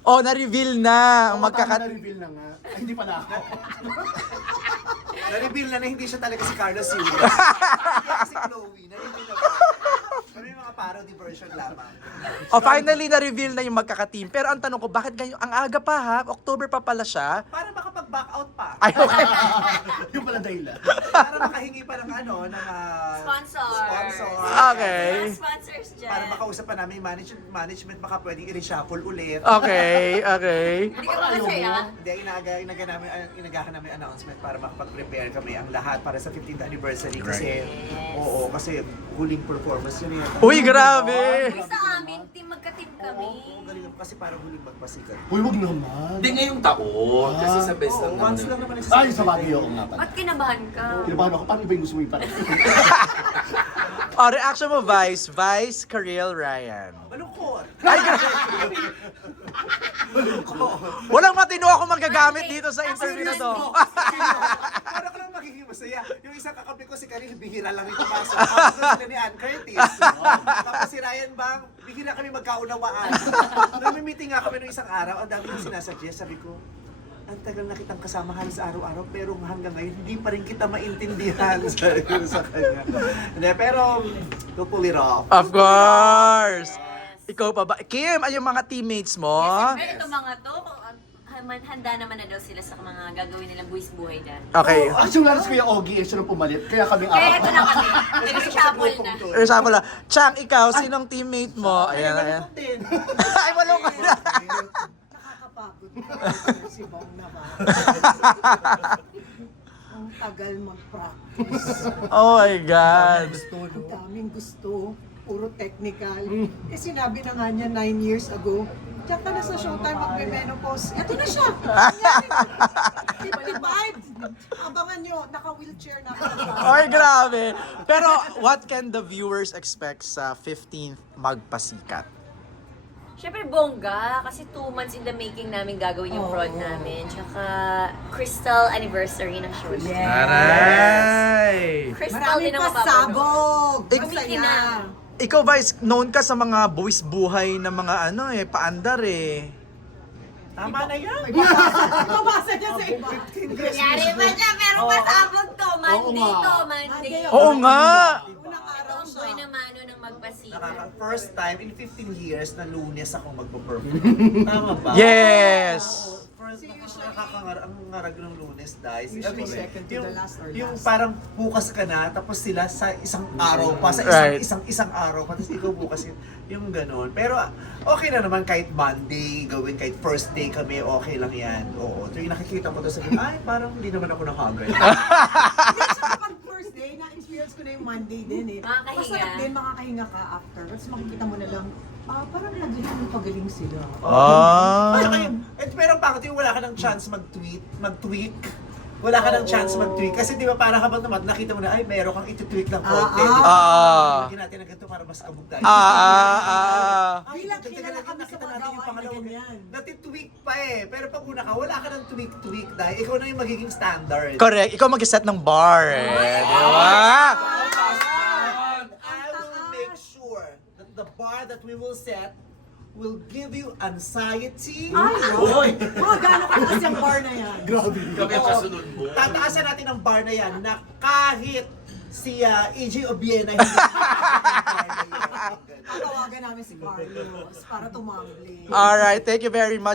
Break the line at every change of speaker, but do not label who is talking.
Oh, na-reveal na ang
Na-reveal na nga. Ay, hindi pala ako.
Na-reveal na hindi siya talaga si Carlos Silva. Hindi si Chloe. Na-reveal na ba? Pero yung mga parody version lamang.
Oh, finally na-reveal na yung magkaka-team. Pero ang tanong ko, bakit ganyan? Ang aga pa ha? October pa pala siya.
Para makapag-back out pa.
Ay, okay.
Yung pala dahilan.
Para makahingi pa ng
Sponsor.
sponsor.
Okay.
Mga sponsors dyan.
Para makausap pa namin yung management, baka pwedeng i-reshuffle ulit.
Okay, okay.
Hindi ka ba masaya?
Hindi, inagahan namin announcement para makapag-prepare kami ang lahat para sa 15th anniversary kasi oo, kasi huling performance yun eh.
Uy, grabe!
Uy, sa amin, magka-team kami.
Oo, galing kasi parang huling magpasikat.
Uy, wag naman.
Hindi ngayong taon, kasi sa best
Oo,
ng
once lang naman
Ay, sa bagay ako nga pala.
Ba't kinabahan ka?
Kinabahan ako, paano ba yung gusto mo iparang?
Oh, reaction mo, Vice. Vice, Karel, Ryan.
Malungkot.
Ay, walang matino ako magagamit dito sa interview na to.
Para ko lang magiging masaya. Yung isang kakabi ko si Karil, bihira lang yung pumasok. Tapos sila ni Ann Curtis. Tapos si Ryan Bang, bihira kami magkaunawaan. Nami-meeting nga kami nung isang araw, ang dami nang sinasuggest. Sabi ko, ang tagal na kitang kasama halos araw-araw, pero hanggang ngayon, hindi pa rin kita maintindihan. Sabi ko sa kanya. Hindi, pero, to pull it off.
Of course! Ikaw pa ba? Kim, ay yung mga teammates mo?
Siyempre, ito mga to, handa naman na daw sila sa mga gagawin nilang buwis buhay dyan.
Okay.
Ah, yung lalas Kuya Ogie, siya nung pumalit, kaya kami
Kaya ito na
apat.
kami. Nag-shuffle na.
Example lang. Chang, ikaw, sinong teammate mo? Ayan, ayan.
Malungkot din.
Ay, malungkot na.
Nakakapagod si Bong naman. Ang tagal mag-practice.
Oh my God.
Ang daming gusto. Puro technical. Eh sinabi na nga niya 9 years ago, diyan ka na sa Showtime magme-menopause. Ito na siya! 55! Abangan nyo, naka-wheelchair na ako.
Ay, grabe. Pero what can the viewers expect sa 15th magpasikat?
Siyempre bongga, kasi 2 months in the making namin gagawin yung prod namin. Tsaka crystal anniversary ng show.
Aray!
Crystal
Maraming
din ang mapapanood.
pasabog!
Gamitin na.
Ikaw, Vice, known ka sa mga buwis buhay na mga paandar eh.
Tama na yan.
Mabasa niya sa iba.
Yari pa siya, pero pasabog to. Monday
nga.
to, Monday.
Oo nga!
Unang araw
Ang
siya.
boy na mano ng magpasika.
First time in 15 years na Lunes ako magpo-perform. Tama ba?
Yes!
First, ang ngarag ng Lunes, guys.
Usually second to the last or
yung
last.
parang bukas ka na, tapos sila sa isang araw pa, sa
Right.
isang araw pa, tapos ikaw bukas yung ganun. Pero okay na naman kahit Monday, gawin kahit first day kami, okay lang yan. Oo. So yung nakikita ko to sabi, ay parang hindi naman ako nakagay.
Hindi siya kapag first day, na-experience ko na yung Monday din eh.
Makakahinga.
Masarap din, makakahinga ka after. Tapos makikita mo na lang, parang nagaling sila.
Ah.
At saka pero bakit yung wala ka ng chance mag-tweak? Wala ka ng chance mag-tweak. Kasi di ba parang habang naman, nakita mo na, ay, meron kang iti-tweak ng konti.
Ah.
Lagyan natin ng ganito para mas kabog tayo.
Bilang kilala kami sa mga gawain na ganyan.
Nati-tweak pa eh. Pero pag una ka, wala ka ng tweak dahil ikaw na yung magiging standard.
Correct. Ikaw mag-set ng bar eh. Di ba?
I will make sure that the bar that we will set will give you anxiety.
Gano'n kataas yung bar na yan?
Grabe.
Kami ang kasunod mo.
Tataasan natin ang bar na yan na kahit si E.J. Obiena hindi
Tawagan namin si Carlos para tumambling.
Alright, thank you very much.